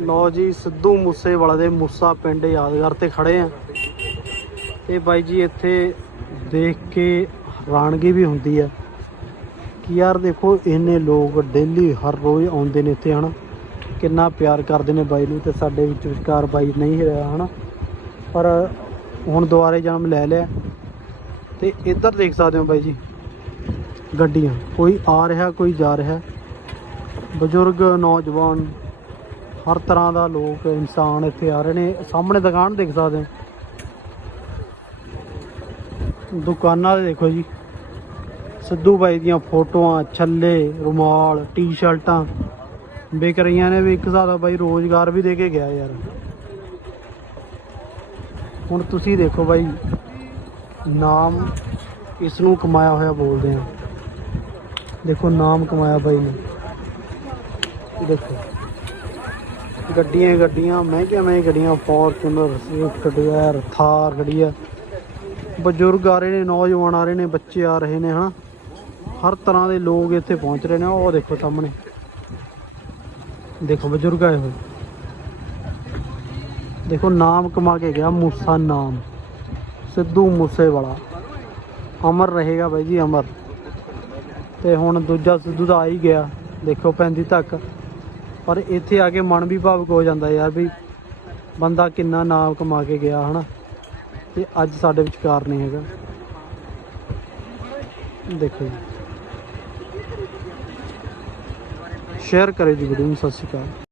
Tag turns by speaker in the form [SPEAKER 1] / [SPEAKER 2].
[SPEAKER 1] ਲਓ ਜੀ, ਸਿੱਧੂ ਮੂਸੇਵਾਲਾ ਦੇ ਮੂਸਾ ਪਿੰਡ ਯਾਦਗਾਰ ਤੇ ਖੜੇ ਆ। ਤੇ ਬਾਈ ਜੀ, ਇੱਥੇ ਦੇਖ ਕੇ ਹੈਰਾਨਗੀ ਵੀ ਹੁੰਦੀ ਆ ਕਿ ਯਾਰ ਦੇਖੋ, ਇੰਨੇ ਲੋਕ ਡੇਲੀ ਹਰ ਰੋਜ਼ ਆਉਂਦੇ ਨੇ ਇੱਥੇ, ਹਨਾ? ਕਿੰਨਾ ਪਿਆਰ ਕਰਦੇ ਨੇ ਬਾਈ ਨੂੰ ਤੇ ਸਾਡੇ ਵਿੱਚ ਵਿਚਕਾਰ ਬਾਈ ਨਹੀਂ ਰਿਹਾ, ਹਨਾ? ਪਰ ਹੁਣ ਦੁਬਾਰੇ ਜਨਮ ਲੈ ਲਿਆ। ਤੇ ਇੱਧਰ ਦੇਖ ਸਕਦੇ ਹੋ ਬਾਈ ਜੀ, ਗੱਡੀਆਂ। ਕੋਈ ਆ ਰਿਹਾ, ਕੋਈ ਜਾ ਰਿਹਾ। ਬਜ਼ੁਰਗ, ਨੌਜਵਾਨ ਹਰ ਤਰ੍ਹਾਂ ਦਾ ਲੋਕ, ਇਨਸਾਨ ਇੱਥੇ ਆ ਰਹੇ ਨੇ। ਸਾਹਮਣੇ ਦੁਕਾਨ ਦੇਖ ਸਕਦੇ ਹੋ। ਦੁਕਾਨਾਂ ਦੇ ਦੇਖੋ ਜੀ। ਸਿੱਧੂ ਬਾਈ ਦੀਆਂ ਫੋਟੋਆਂ, ਛੱਲੇ, ਰੁਮਾਲ, ਟੀ-ਸ਼ਰਟਾਂ। ਵਿਕ ਰਹੀਆਂ ਨੇ ਵੀ ਇੱਕ ਹਿਸਾਬ ਬਾਈ ਰੋਜ਼ਗਾਰ ਵੀ ਦੇ ਕੇ ਗਿਆ ਯਾਰ। ਹੁਣ ਤੁਸੀਂ ਦੇਖੋ ਬਾਈ, ਨਾਮ ਇਸ ਨੂੰ ਕਮਾਇਆ ਹੋਇਆ ਬੋਲਦੇ ਆ। ਦੇਖੋ, ਨਾਮ ਕਮਾਇਆ ਬਾਈ ਨੇ। ਦੇਖੋ। ਗੱਡੀਆਂ ਗੱਡੀਆਂ, ਮਹਿੰਗੀਆਂ ਮਹਿੰਗੀਆਂ ਗੱਡੀਆਂ ਫੋਰਚੂਨਰ ਸਵਿਫਟ ਡਿਜ਼ਾਇਰ ਥਾਰ ਗੱਡੀ ਆ। ਬਜ਼ੁਰਗ ਆ ਰਹੇ ਨੇ, ਨੌਜਵਾਨ ਆ ਰਹੇ ਨੇ, ਬੱਚੇ ਆ ਰਹੇ ਨੇ, ਹਨਾ। ਹਰ ਤਰ੍ਹਾਂ ਦੇ ਲੋਕ ਇੱਥੇ ਪਹੁੰਚ ਰਹੇ ਨੇ ਉਹ ਦੇਖੋ ਸਾਹਮਣੇ। ਦੇਖੋ ਬਜ਼ੁਰਗ ਆਏ ਹੋਏ। ਦੇਖੋ ਨਾਮ ਕਮਾ ਕੇ ਗਿਆ, ਮੂਸਾ ਨਾਮ। ਸਿੱਧੂ ਮੂਸੇਵਾਲਾ। ਅਮਰ ਰਹੇਗਾ ਬਾਈ ਜੀ, ਅਮਰ। ਤੇ ਹੁਣ ਦੂਜਾ ਸਿੱਧੂ ਦਾ ਆ ਹੀ ਗਿਆ। ਦੇਖੋ 35 ਤੱਕ ਪਰ ਇੱਥੇ ਆ ਕੇ ਮਨ ਵੀ ਭਾਵਕ ਹੋ ਜਾਂਦਾ ਯਾਰ ਵੀ ਬੰਦਾ ਕਿੰਨਾ ਨਾਮ ਕਮਾ ਕੇ ਗਿਆ, ਹਨਾ? ਤੇ ਅੱਜ ਸਾਡੇ ਵਿਚਕਾਰ ਨਹੀਂ ਹੈਗਾ। ਦੇਖੋ ਜੀ। ਸ਼ੇਅਰ ਕਰੇ ਜੀ ਵੀਡੀਓ ਨੂੰ, ਸਤਿ ਸ਼੍ਰੀ ਅਕਾਲ।